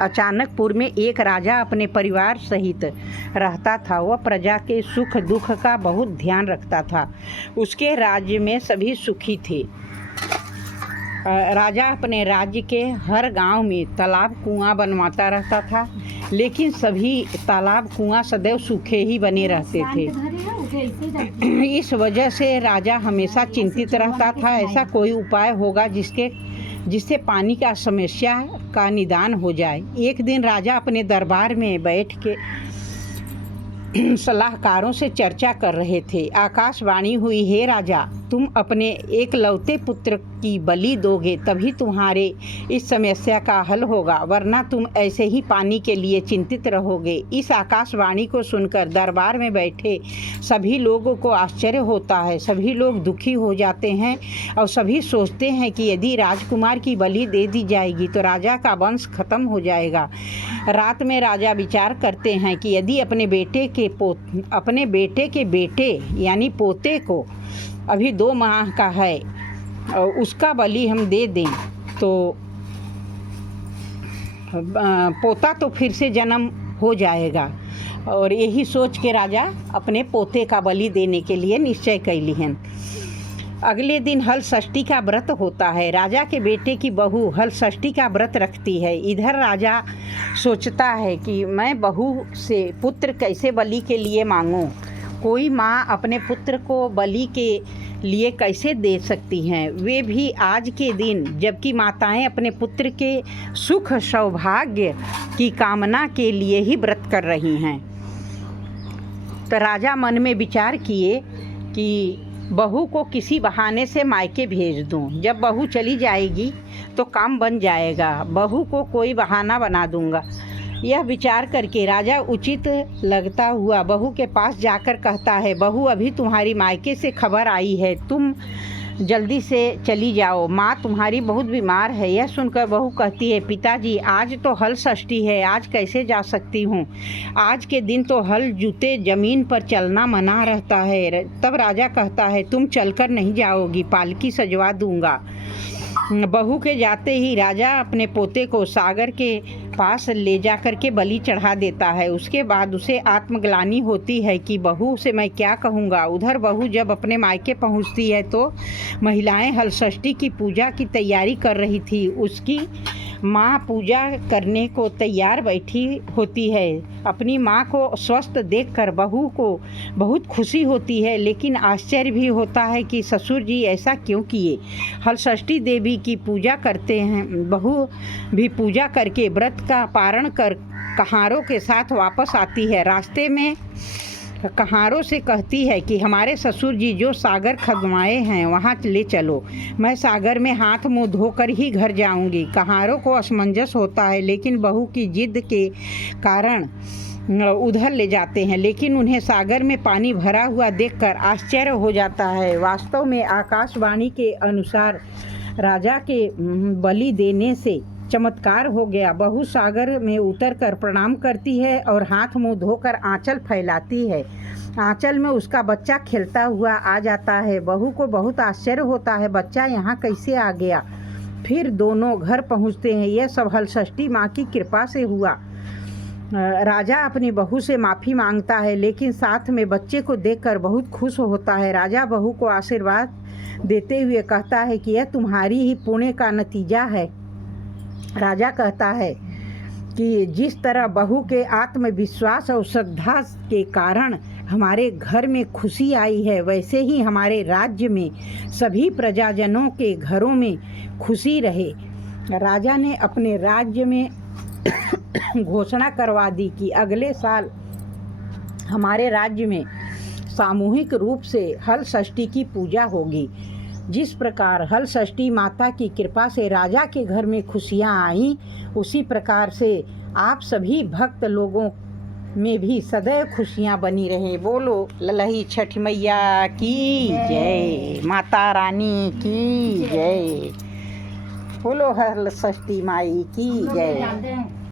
अचानकपुर में एक राजा अपने परिवार सहित रहता था। वह प्रजा के सुख दुख का बहुत ध्यान रखता था। उसके राज्य में सभी सुखी थे। राजा अपने राज्य के हर गांव में तालाब कुआं बनवाता रहता था, लेकिन सभी तालाब कुआं सदैव सूखे ही बने रहते थे। इस वजह से राजा हमेशा चिंतित रहता था, ऐसा कोई उपाय होगा जिससे पानी का समस्या का निदान हो जाए। एक दिन राजा अपने दरबार में बैठ के सलाहकारों से चर्चा कर रहे थे। आकाशवाणी हुई, हे राजा, तुम अपने एकलौते पुत्र की बलि दोगे तभी तुम्हारे इस समस्या का हल होगा, वरना तुम ऐसे ही पानी के लिए चिंतित रहोगे। इस आकाशवाणी को सुनकर दरबार में बैठे सभी लोगों को आश्चर्य होता है। सभी लोग दुखी हो जाते हैं और सभी सोचते हैं कि यदि राजकुमार की बलि दे दी जाएगी तो राजा का वंश खत्म हो जाएगा। रात में राजा विचार करते हैं कि यदि अपने बेटे के बेटे यानी पोते को, अभी 2 माह का है, और उसका बलि हम दे दें तो पोता तो फिर से जन्म हो जाएगा। और यही सोच के राजा अपने पोते का बलि देने के लिए निश्चय कैली हैं। अगले दिन हल षष्ठी का व्रत होता है। राजा के बेटे की बहू हल षष्ठी का व्रत रखती है। इधर राजा सोचता है कि मैं बहू से पुत्र कैसे बलि के लिए मांगूं। कोई माँ अपने पुत्र को बलि के लिए कैसे दे सकती हैं, वे भी आज के दिन, जबकि माताएं अपने पुत्र के सुख सौभाग्य की कामना के लिए ही व्रत कर रही हैं। तो राजा मन में विचार किए कि बहू को किसी बहाने से मायके भेज दूं। जब बहू चली जाएगी तो काम बन जाएगा। बहू को कोई बहाना बना दूंगा। यह विचार करके राजा उचित लगता हुआ बहू के पास जाकर कहता है, बहू, अभी तुम्हारी मायके से खबर आई है, तुम जल्दी से चली जाओ, माँ तुम्हारी बहुत बीमार है। यह सुनकर बहू कहती है, पिताजी, आज तो हल षष्ठी है, आज कैसे जा सकती हूँ। आज के दिन तो हल जूते जमीन पर चलना मना रहता है। तब राजा कहता है, तुम चलकर नहीं जाओगी, पालकी सजवा दूंगा। बहू के जाते ही राजा अपने पोते को सागर के पास ले जाकर के बलि चढ़ा देता है। उसके बाद उसे आत्मग्लानि होती है कि बहू से मैं क्या कहूँगा। उधर बहू जब अपने मायके पहुँचती है तो महिलाएं हल षष्ठी की पूजा की तैयारी कर रही थी। उसकी माँ पूजा करने को तैयार बैठी होती है। अपनी माँ को स्वस्थ देखकर बहू को बहुत खुशी होती है, लेकिन आश्चर्य भी होता है कि ससुर जी ऐसा क्यों किए। हल षष्ठी देवी की पूजा करते हैं। बहू भी पूजा करके व्रत का पारण कर कहारों के साथ वापस आती है। रास्ते में कहारों से कहती है कि हमारे ससुर जी जो सागर खदमाए हैं वहाँ ले चलो, मैं सागर में हाथ मुंह धोकर ही घर जाऊंगी। कहारों को असमंजस होता है, लेकिन बहू की जिद के कारण उधर ले जाते हैं, लेकिन उन्हें सागर में पानी भरा हुआ देखकर आश्चर्य हो जाता है। वास्तव में आकाशवाणी के अनुसार राजा के बलि देने से चमत्कार हो गया। बहू सागर में उतरकर प्रणाम करती है और हाथ मुंह धोकर आंचल फैलाती है। आंचल में उसका बच्चा खेलता हुआ आ जाता है। बहू को बहुत आश्चर्य होता है, बच्चा यहाँ कैसे आ गया। फिर दोनों घर पहुँचते हैं। यह सब हल षष्ठी माँ की कृपा से हुआ। राजा अपनी बहू से माफ़ी मांगता है, लेकिन साथ में बच्चे को देखकर बहुत खुश होता है। राजा बहू को आशीर्वाद देते हुए कहता है कि यह तुम्हारी ही पुण्य का नतीजा है। राजा कहता है कि जिस तरह बहू के आत्मविश्वास और श्रद्धा के कारण हमारे घर में खुशी आई है, वैसे ही हमारे राज्य में सभी प्रजाजनों के घरों में खुशी रहे। राजा ने अपने राज्य में घोषणा करवा दी कि अगले साल हमारे राज्य में सामूहिक रूप से हल षष्ठी की पूजा होगी। जिस प्रकार हल षष्ठी माता की कृपा से राजा के घर में खुशियाँ आईं, उसी प्रकार से आप सभी भक्त लोगों में भी सदैव खुशियाँ बनी रहें। बोलो ललही छठ मैया की जय, माता रानी की जय। बोलो हल षष्ठी माई की जय।